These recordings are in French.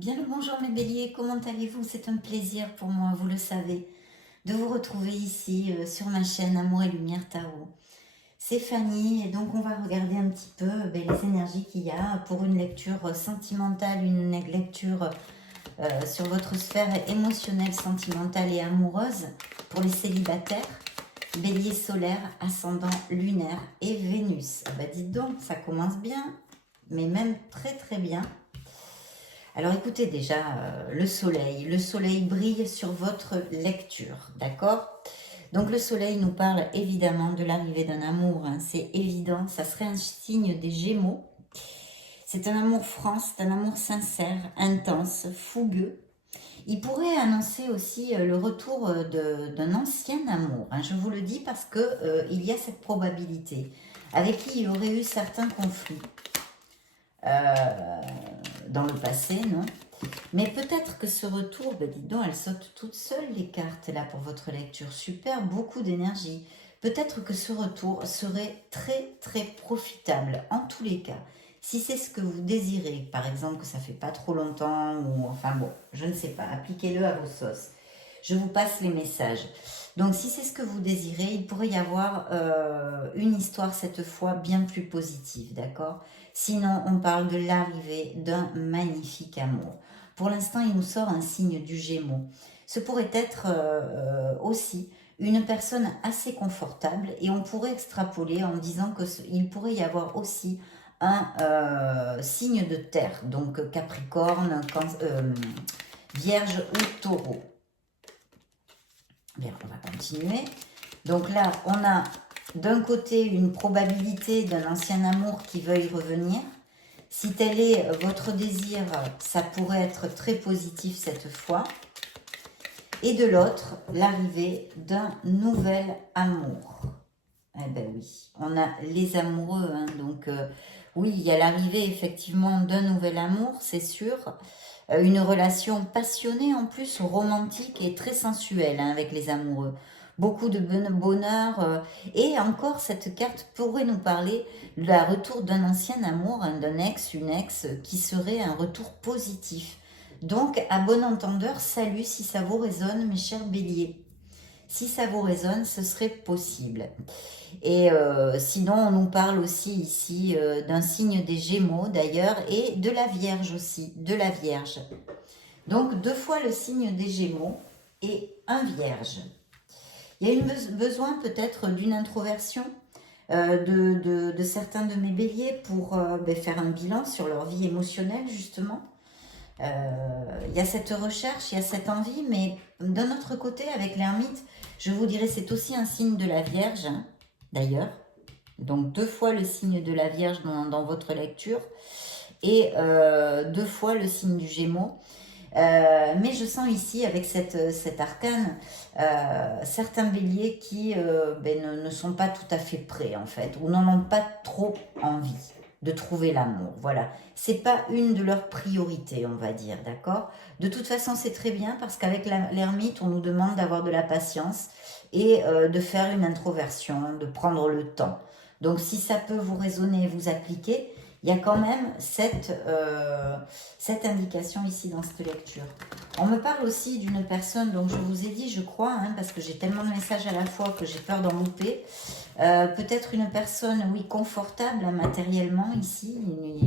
Bien le bonjour mes béliers, comment allez-vous? C'est un plaisir pour moi, vous le savez, de vous retrouver ici sur ma chaîne Amour et Lumière Tarot. C'est Fanny et donc on va regarder un petit peu les énergies qu'il y a pour une lecture sentimentale, une lecture sur votre sphère émotionnelle, sentimentale et amoureuse pour les célibataires. Bélier solaire, ascendant lunaire et Vénus. Ah bah dites donc, ça commence bien, mais même très très bien. Alors écoutez déjà, le soleil brille sur votre lecture, d'accord? Donc le soleil nous parle évidemment de l'arrivée d'un amour, hein, c'est évident, ça serait un signe des Gémeaux. C'est un amour franc, c'est un amour sincère, intense, fougueux. Il pourrait annoncer aussi le retour d'un ancien amour, hein, je vous le dis parce que il y a cette probabilité, avec qui il y aurait eu certains conflits dans le passé, non? Mais peut-être que ce retour, ben dis donc, elles sautent toutes seules les cartes là pour votre lecture. Super, beaucoup d'énergie. Peut-être que ce retour serait très très profitable en tous les cas. Si c'est ce que vous désirez, par exemple que ça fait pas trop longtemps, ou enfin bon, je ne sais pas, appliquez-le à vos sauces. Je vous passe les messages. Donc si c'est ce que vous désirez, il pourrait y avoir une histoire cette fois bien plus positive, d'accord? Sinon, on parle de l'arrivée d'un magnifique amour. Pour l'instant, il nous sort un signe du Gémeaux. Ce pourrait être aussi une personne assez confortable et on pourrait extrapoler en disant qu'il pourrait y avoir aussi un signe de terre, donc Capricorne, Vierge ou Taureau. Bien, on va continuer. Donc là, on a d'un côté une probabilité d'un ancien amour qui veuille revenir. Si tel est votre désir, ça pourrait être très positif cette fois. Et de l'autre, l'arrivée d'un nouvel amour. Eh ben oui, on a les amoureux, hein, donc oui, il y a l'arrivée effectivement d'un nouvel amour, c'est sûr. Une relation passionnée en plus, romantique et très sensuelle hein, avec les amoureux. Beaucoup de bonheur et encore cette carte pourrait nous parler de la retour d'un ancien amour, hein, d'un ex, une ex qui serait un retour positif. Donc à bon entendeur, salut si ça vous résonne mes chers béliers. Si ça vous résonne, ce serait possible. Et sinon, on nous parle aussi ici d'un signe des Gémeaux d'ailleurs et de la Vierge aussi, de la Vierge. Donc deux fois le signe des Gémeaux et un Vierge. Il y a besoin peut-être d'une introversion de certains de mes béliers pour faire un bilan sur leur vie émotionnelle justement. Il y a cette recherche, il y a cette envie, mais d'un autre côté, avec l'ermite, je vous dirais c'est aussi un signe de la Vierge, hein, d'ailleurs. Donc deux fois le signe de la Vierge dans votre lecture et deux fois le signe du Gémeaux. Mais je sens ici, avec cet arcane, certains béliers qui ne sont pas tout à fait prêts, en fait, ou n'en ont pas trop envie de trouver l'amour. Voilà. C'est pas une de leurs priorités, on va dire, d'accord? De toute façon, c'est très bien parce qu'avec l'ermite, on nous demande d'avoir de la patience et de faire une introversion, de prendre le temps. Donc, si ça peut vous résonner et vous appliquer, il y a quand même cette indication ici dans cette lecture. On me parle aussi d'une personne, donc je vous ai dit, je crois, hein, parce que j'ai tellement de messages à la fois que j'ai peur d'en louper. Peut-être une personne, oui, confortable hein, matériellement ici,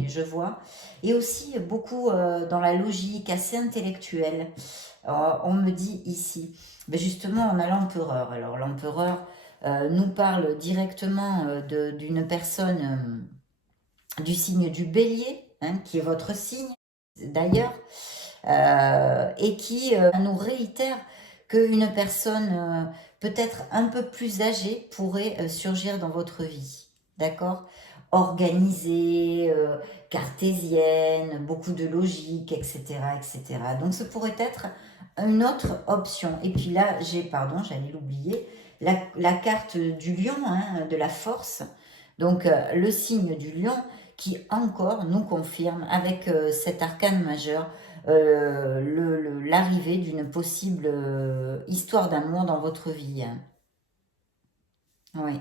je vois. Et aussi beaucoup dans la logique, assez intellectuelle. On me dit ici. Mais justement, on a l'empereur. Alors l'empereur nous parle directement d'une personne du signe du bélier, hein, qui est votre signe d'ailleurs, et qui nous réitère qu'une personne peut-être un peu plus âgée pourrait surgir dans votre vie. D'accord? Organisée, cartésienne, beaucoup de logique, etc., etc. Donc ce pourrait être une autre option. Et puis là, pardon, j'allais l'oublier, la carte du lion, hein, de la force. Donc le signe du lion qui encore nous confirme avec cet arcane majeur l'arrivée d'une possible histoire d'amour dans votre vie. Oui.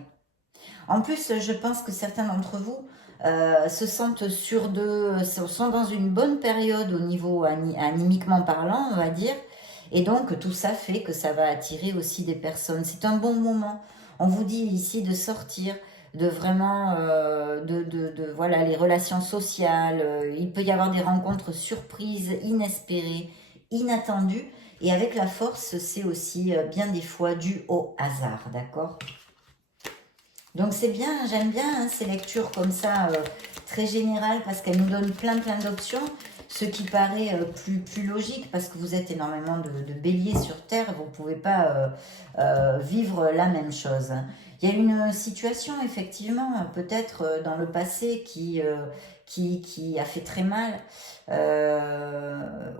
En plus, je pense que certains d'entre vous se sentent sûrs d'eux, sont dans une bonne période au niveau animiquement parlant, on va dire. Et donc, tout ça fait que ça va attirer aussi des personnes. C'est un bon moment. On vous dit ici de sortir, de vraiment, voilà, les relations sociales. Il peut y avoir des rencontres surprises, inespérées, inattendues. Et avec la force, c'est aussi bien des fois dû au hasard, d'accord? Donc c'est bien, j'aime bien hein, ces lectures comme ça, très générales, parce qu'elles nous donnent plein d'options, ce qui paraît plus logique, parce que vous êtes énormément de béliers sur Terre, vous ne pouvez pas vivre la même chose. Il y a une situation, effectivement, peut-être dans le passé qui a fait très mal,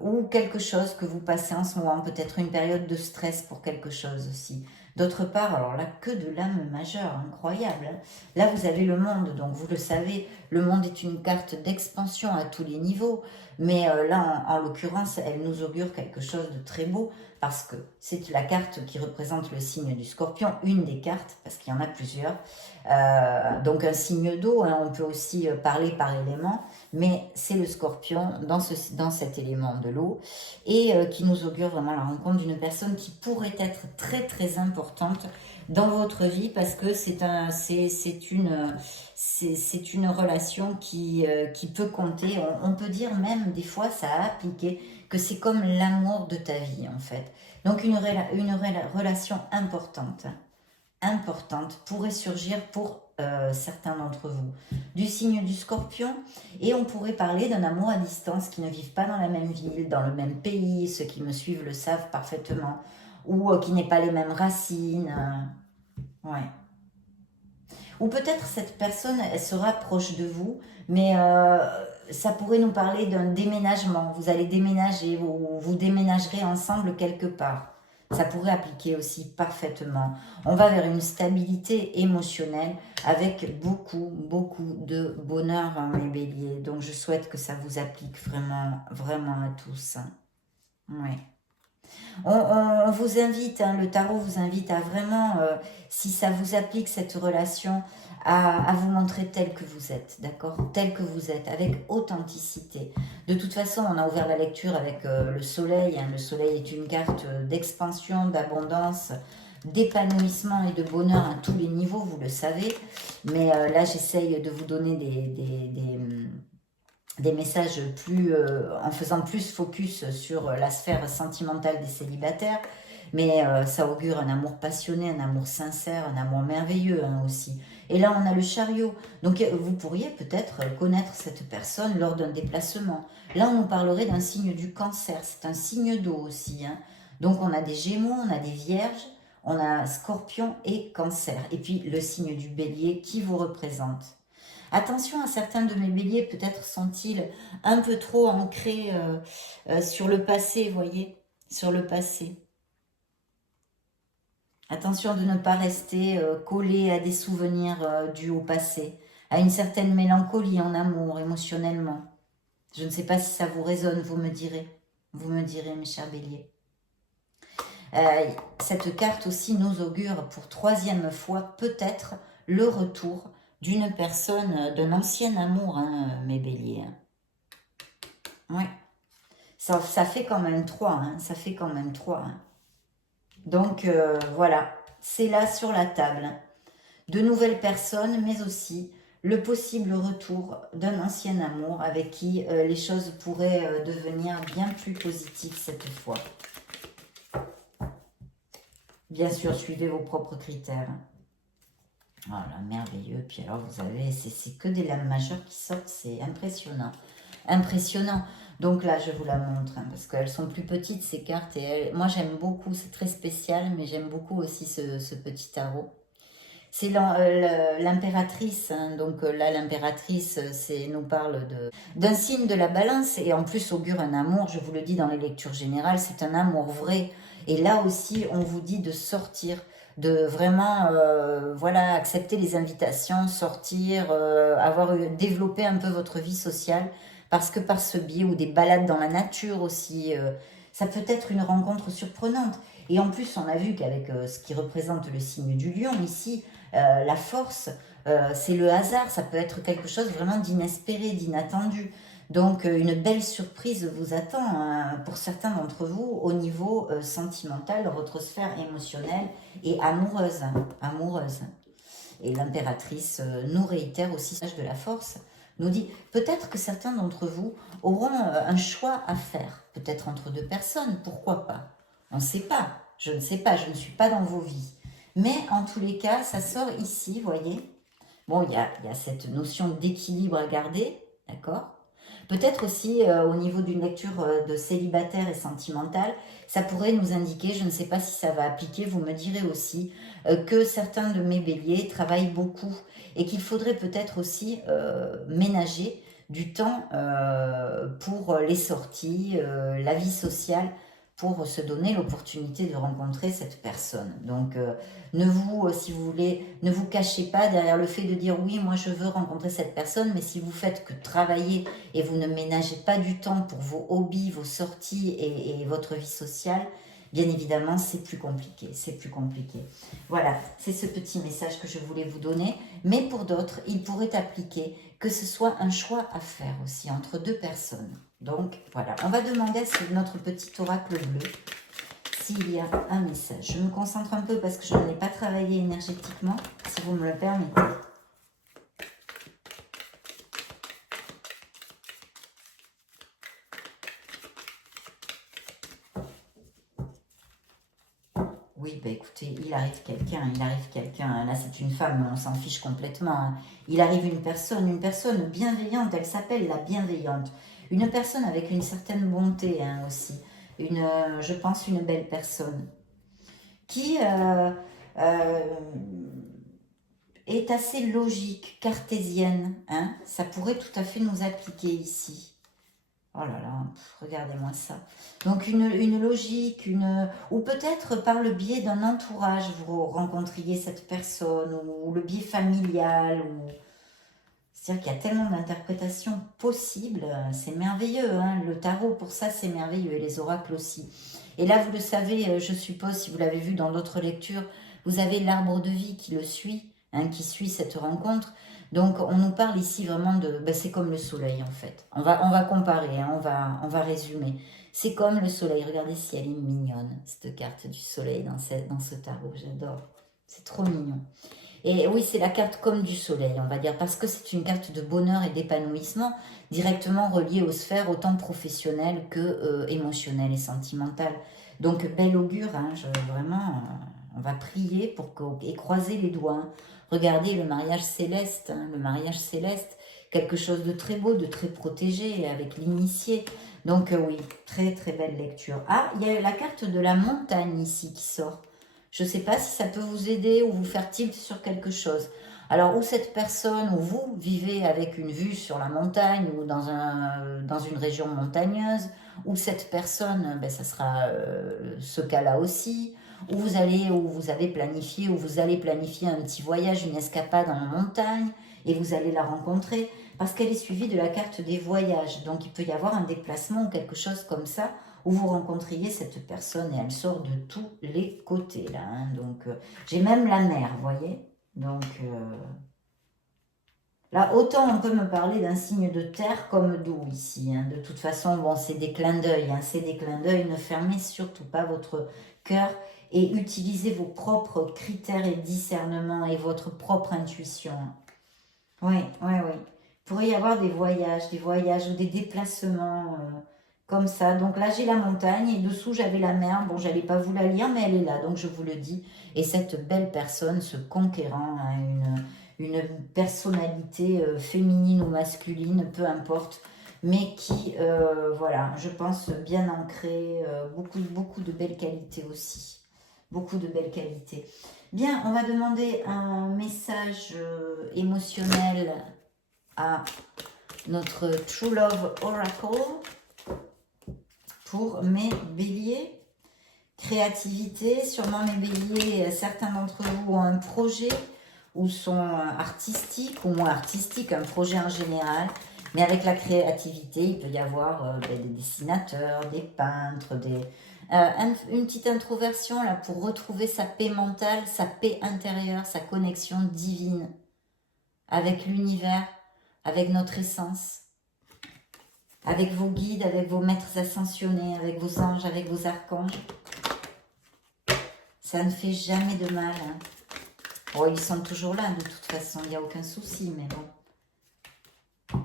ou quelque chose que vous passez en ce moment, peut-être une période de stress pour quelque chose aussi. D'autre part, alors là, que de l'âme majeure, incroyable. Hein. Là, vous avez le monde, donc vous le savez, le monde est une carte d'expansion à tous les niveaux, mais là, en l'occurrence, elle nous augure quelque chose de très beau, parce que c'est la carte qui représente le signe du Scorpion, une des cartes, parce qu'il y en a plusieurs. Donc un signe d'eau, hein, on peut aussi parler par élément, mais c'est le Scorpion dans cet élément de l'eau, et qui nous augure vraiment la rencontre d'une personne qui pourrait être très importante dans votre vie, parce que c'est une relation qui peut compter. On peut dire même, des fois, ça a appliqué, que c'est comme l'amour de ta vie, en fait. Donc, une relation importante pourrait surgir pour certains d'entre vous. Du signe du Scorpion, et on pourrait parler d'un amour à distance qui ne vivent pas dans la même ville, dans le même pays, ceux qui me suivent le savent parfaitement, ou qui n'aient pas les mêmes racines. Ouais. Ou peut-être cette personne, elle sera proche de vous, mais ça pourrait nous parler d'un déménagement. Vous allez déménager, vous déménagerez ensemble quelque part. Ça pourrait appliquer aussi parfaitement. On va vers une stabilité émotionnelle avec beaucoup de bonheur, hein, mes béliers. Donc je souhaite que ça vous applique vraiment à tous. Ouais. On vous invite, hein, le tarot vous invite à vraiment, si ça vous applique cette relation, à vous montrer tel que vous êtes, d'accord? Tel que vous êtes, avec authenticité. De toute façon, on a ouvert la lecture avec le soleil. Hein. Le soleil est une carte d'expansion, d'abondance, d'épanouissement et de bonheur à tous les niveaux, vous le savez. Mais là, j'essaye de vous donner des messages plus en faisant plus focus sur la sphère sentimentale des célibataires, mais ça augure un amour passionné, un amour sincère, un amour merveilleux hein, aussi. Et là, on a le chariot. Donc, vous pourriez peut-être connaître cette personne lors d'un déplacement. Là, on nous parlerait d'un signe du Cancer. C'est un signe d'eau aussi. Hein. Donc, on a des Gémeaux, on a des Vierges, on a Scorpion et Cancer. Et puis, le signe du Bélier qui vous représente. Attention à certains de mes béliers, peut-être sont-ils un peu trop ancrés sur le passé, voyez, sur le passé. Attention de ne pas rester collé à des souvenirs dus au passé, à une certaine mélancolie en amour, émotionnellement. Je ne sais pas si ça vous résonne, vous me direz, mes chers béliers. Cette carte aussi nous augure pour troisième fois peut-être le retour d'une personne, d'un ancien amour, hein, mes béliers. Oui. Ça fait quand même 3, hein, ça fait quand même 3. Hein. Donc, voilà, c'est là sur la table. De nouvelles personnes, mais aussi le possible retour d'un ancien amour avec qui les choses pourraient devenir bien plus positives cette fois. Bien sûr, suivez vos propres critères. Voilà, merveilleux. Puis alors, vous avez, c'est que des lames majeures qui sortent, c'est impressionnant. Impressionnant. Donc là, je vous la montre, hein, parce qu'elles sont plus petites, ces cartes. Et moi, j'aime beaucoup, c'est très spécial, mais j'aime beaucoup aussi ce petit tarot. C'est l'impératrice, hein, donc là, l'impératrice nous parle d'un signe de la balance, et en plus augure un amour, je vous le dis dans les lectures générales, c'est un amour vrai. Et là aussi, on vous dit de sortir, de vraiment voilà, accepter les invitations, sortir, développer un peu votre vie sociale, parce que par ce biais, ou des balades dans la nature aussi, ça peut être une rencontre surprenante. Et en plus, on a vu qu'avec ce qui représente le signe du lion ici, la force, c'est le hasard, ça peut être quelque chose vraiment d'inespéré, d'inattendu. Donc une belle surprise vous attend hein, pour certains d'entre vous au niveau sentimental, dans votre sphère émotionnelle et amoureuse. Amoureuse. Et l'impératrice nous réitère aussi de la force, nous dit peut-être que certains d'entre vous auront un choix à faire, peut-être entre deux personnes, pourquoi pas. On ne sait pas, je ne sais pas, je ne suis pas dans vos vies. Mais en tous les cas, ça sort ici, voyez. Bon, il y a cette notion d'équilibre à garder, d'accord. Peut-être aussi au niveau d'une lecture de célibataire et sentimentale, ça pourrait nous indiquer, je ne sais pas si ça va appliquer, vous me direz aussi, que certains de mes béliers travaillent beaucoup et qu'il faudrait peut-être aussi ménager du temps pour les sorties, la vie sociale, pour se donner l'opportunité de rencontrer cette personne. Donc, ne vous, si vous voulez, ne vous cachez pas derrière le fait de dire oui, moi je veux rencontrer cette personne, mais si vous faites que travailler et vous ne ménagez pas du temps pour vos hobbies, vos sorties et votre vie sociale, bien évidemment, c'est plus compliqué, c'est plus compliqué. Voilà, c'est ce petit message que je voulais vous donner, mais pour d'autres, il pourrait appliquer que ce soit un choix à faire aussi entre deux personnes. Donc voilà, on va demander à notre petit oracle bleu s'il y a un message. Je me concentre un peu parce que je n'en ai pas travaillé énergétiquement, si vous me le permettez. Oui, bah écoutez, il arrive quelqu'un, il arrive quelqu'un. Là, c'est une femme, on s'en fiche complètement. Hein. Il arrive une personne bienveillante, elle s'appelle la bienveillante. Une personne avec une certaine bonté hein, aussi. Je pense, une belle personne qui euh, est assez logique, cartésienne. Hein. Ça pourrait tout à fait nous appliquer ici. Oh là là, regardez-moi ça. Donc une logique, ou peut-être par le biais d'un entourage, vous rencontriez cette personne, ou le biais familial, c'est-à-dire qu'il y a tellement d'interprétations possibles, c'est merveilleux, hein. Le tarot pour ça c'est merveilleux, et les oracles aussi. Et là vous le savez, je suppose, si vous l'avez vu dans d'autres lectures, vous avez l'arbre de vie qui le suit, hein, qui suit cette rencontre. Donc on nous parle ici vraiment de... Ben, c'est comme le soleil en fait. On va comparer, hein, on va résumer. C'est comme le soleil, regardez si elle est mignonne, cette carte du soleil dans ce tarot, j'adore. C'est trop mignon. Et oui, c'est la carte comme du soleil, on va dire, parce que c'est une carte de bonheur et d'épanouissement directement reliée aux sphères autant professionnelles que émotionnelles et sentimentales. Donc, bel augure, hein, vraiment, on va prier et croiser les doigts. Hein. Regardez le mariage céleste, hein, le mariage céleste, quelque chose de très beau, de très protégé, avec l'initié. Donc oui, très très belle lecture. Ah, il y a la carte de la montagne ici qui sort. Je ne sais pas si ça peut vous aider ou vous faire tilt sur quelque chose. Alors, où cette personne, ou vous vivez avec une vue sur la montagne ou dans une région montagneuse, ou cette personne, ben, ça sera ce cas-là aussi, où vous avez planifié, ou vous allez planifier un petit voyage, une escapade en montagne, et vous allez la rencontrer, parce qu'elle est suivie de la carte des voyages. Donc, il peut y avoir un déplacement ou quelque chose comme ça, où vous rencontriez cette personne et elle sort de tous les côtés là. Hein. Donc j'ai même la mer, vous voyez. Donc là, autant on peut me parler d'un signe de terre comme d'eau ici. Hein. De toute façon, bon, c'est des clins d'œil. Hein. C'est des clins d'œil. Ne fermez surtout pas votre cœur et utilisez vos propres critères et discernements et votre propre intuition. Oui, oui, oui. Il pourrait y avoir des voyages ou des déplacements. Comme ça, donc là j'ai la montagne et dessous j'avais la mer, bon j'allais pas vous la lire mais elle est là, donc je vous le dis. Et cette belle personne, ce conquérant, hein, une personnalité féminine ou masculine, peu importe, mais qui, voilà, je pense bien ancrée, beaucoup de belles qualités aussi, beaucoup de belles qualités. Bien, on va demander un message émotionnel à notre True Love Oracle. Pour mes béliers, créativité, sûrement mes béliers, certains d'entre vous ont un projet ou sont artistiques ou moins artistiques, un projet en général, mais avec la créativité, il peut y avoir des dessinateurs, des peintres, une petite introversion là pour retrouver sa paix mentale, sa paix intérieure, sa connexion divine. avec l'univers, avec notre essence, avec vos guides, avec vos maîtres ascensionnés, avec vos anges, avec vos archanges. Ça ne fait jamais de mal. Hein. Bon, ils sont toujours là, de toute façon, il n'y a aucun souci, mais bon.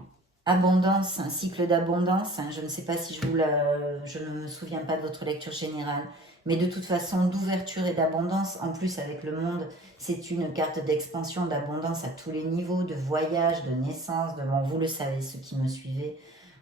Abondance, un cycle d'abondance. Hein, je ne sais pas si je ne me souviens pas de votre lecture générale. Mais de toute façon, d'ouverture et d'abondance, en plus avec le monde, c'est une carte d'expansion, d'abondance à tous les niveaux, de voyage, de naissance, bon, vous le savez, ceux qui me suivez,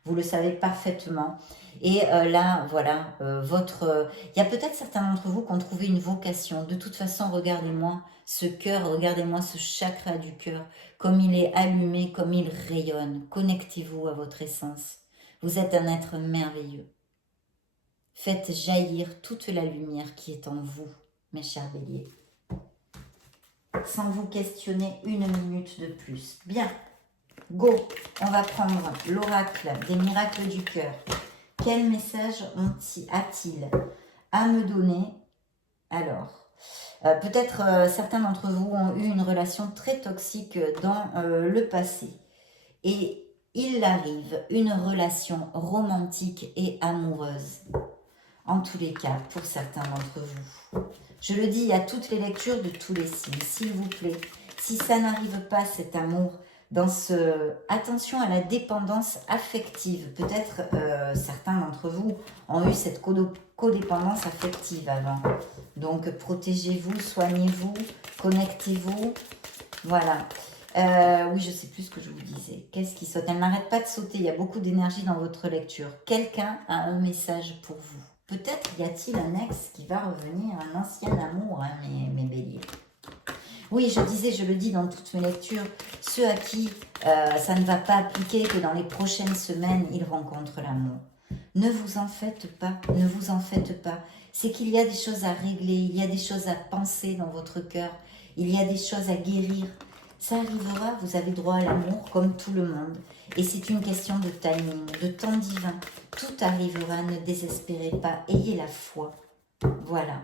vous le savez parfaitement. Et là, voilà, il y a peut-être certains d'entre vous qui ont trouvé une vocation. De toute façon, regardez-moi ce cœur, regardez-moi ce chakra du cœur, comme il est allumé, comme il rayonne. Connectez-vous à votre essence. Vous êtes un être merveilleux. Faites jaillir toute la lumière qui est en vous, mes chers béliers. Sans vous questionner une minute de plus. Bien, go, on va prendre l'oracle des miracles du cœur. Quel message a-t-il à me donner? Alors, peut-être certains d'entre vous ont eu une relation très toxique dans le passé. Et il arrive une relation romantique et amoureuse. En tous les cas, pour certains d'entre vous. Je le dis à toutes les lectures de tous les signes, s'il vous plaît, si ça n'arrive pas, cet amour, dans attention à la dépendance affective. Peut-être certains d'entre vous ont eu cette codépendance affective avant. Donc, protégez-vous, soignez-vous, connectez-vous. Voilà. Oui, je sais plus ce que je vous disais. Qu'est-ce qui saute? Elle n'arrête pas de sauter. Il y a beaucoup d'énergie dans votre lecture. Quelqu'un a un message pour vous. Peut-être y a-t-il un ex qui va revenir, un ancien amour, hein, mes béliers. Oui, je disais, je le dis dans toutes mes lectures, ceux à qui ça ne va pas appliquer, que dans les prochaines semaines, ils rencontrent l'amour. Ne vous en faites pas, ne vous en faites pas. C'est qu'il y a des choses à régler, il y a des choses à penser dans votre cœur, il y a des choses à guérir. Ça arrivera, vous avez droit à l'amour comme tout le monde. Et c'est une question de timing, de temps divin. Tout arrivera, ne désespérez pas, ayez la foi. Voilà.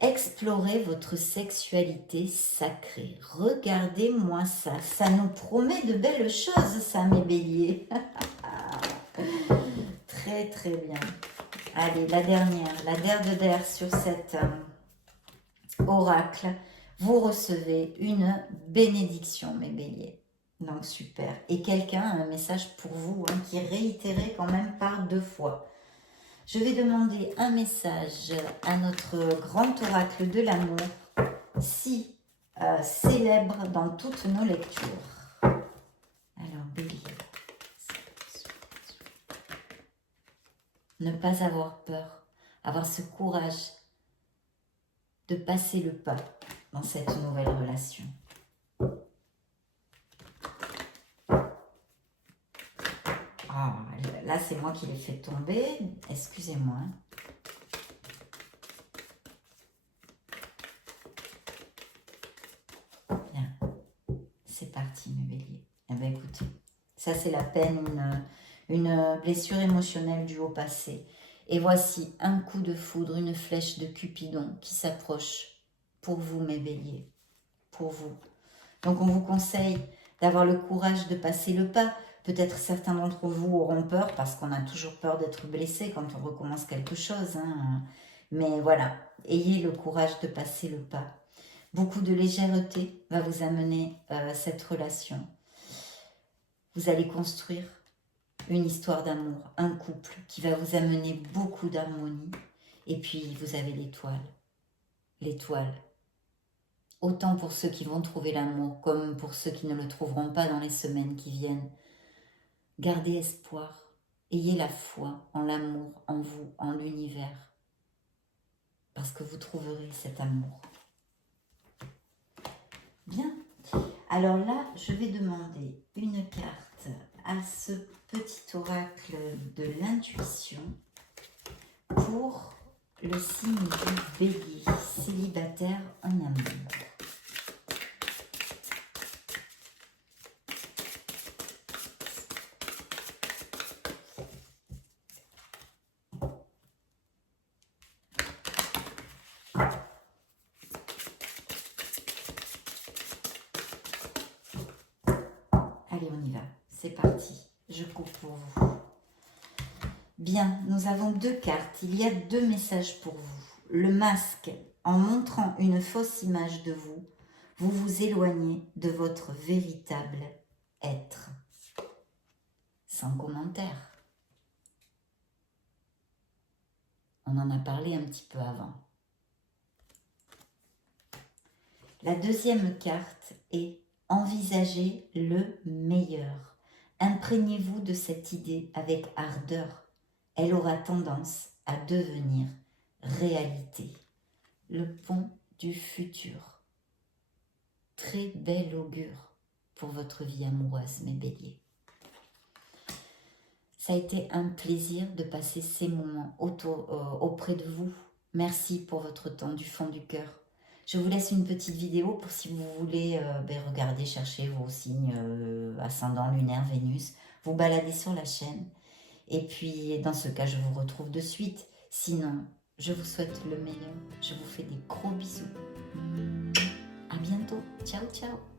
Explorez votre sexualité sacrée. Regardez-moi ça. Ça nous promet de belles choses, ça, mes béliers. Très, très bien. Allez, la dernière de der sur cet oracle. Vous recevez une bénédiction, mes béliers. Donc, super. Et quelqu'un a un message pour vous hein, qui est réitéré quand même par 2 fois. Je vais demander un message à notre grand oracle de l'amour, si célèbre dans toutes nos lectures. Alors, bélier. Ne pas avoir peur, avoir ce courage de passer le pas dans cette nouvelle relation. Ah, là, c'est moi qui l'ai fait tomber. Excusez-moi. Bien. C'est parti, mes béliers. Eh bien, écoutez, ça, c'est la peine, une blessure émotionnelle due au passé. Et voici un coup de foudre, une flèche de Cupidon qui s'approche pour vous, mes béliers. Pour vous. Donc, on vous conseille d'avoir le courage de passer le pas. Peut-être certains d'entre vous auront peur parce qu'on a toujours peur d'être blessé quand on recommence quelque chose. Hein. Mais voilà, ayez le courage de passer le pas. Beaucoup de légèreté va vous amener cette relation. Vous allez construire une histoire d'amour, un couple qui va vous amener beaucoup d'harmonie. Et puis, vous avez l'étoile. L'étoile. Autant pour ceux qui vont trouver l'amour, comme pour ceux qui ne le trouveront pas dans les semaines qui viennent. Gardez espoir, ayez la foi en l'amour, en vous, en l'univers, parce que vous trouverez cet amour. Bien, alors là, je vais demander une carte à ce petit oracle de l'intuition pour le signe du bélier, célibataire en amour. Allez, on y va. C'est parti. Je coupe pour vous. Bien, nous avons 2 cartes. Il y a 2 messages pour vous. Le masque, en montrant une fausse image de vous, vous vous éloignez de votre véritable être. Sans commentaire. On en a parlé un petit peu avant. La deuxième carte est envisagez le meilleur. Imprégnez-vous de cette idée avec ardeur. Elle aura tendance à devenir réalité. Le pont du futur. Très bel augure pour votre vie amoureuse, mes béliers. Ça a été un plaisir de passer ces moments auprès de vous. Merci pour votre temps du fond du cœur. Je vous laisse une petite vidéo pour si vous voulez regarder, chercher vos signes ascendant, lunaire, Vénus. Vous baladez sur la chaîne. Et puis, dans ce cas, je vous retrouve de suite. Sinon, je vous souhaite le meilleur. Je vous fais des gros bisous. À bientôt. Ciao, ciao.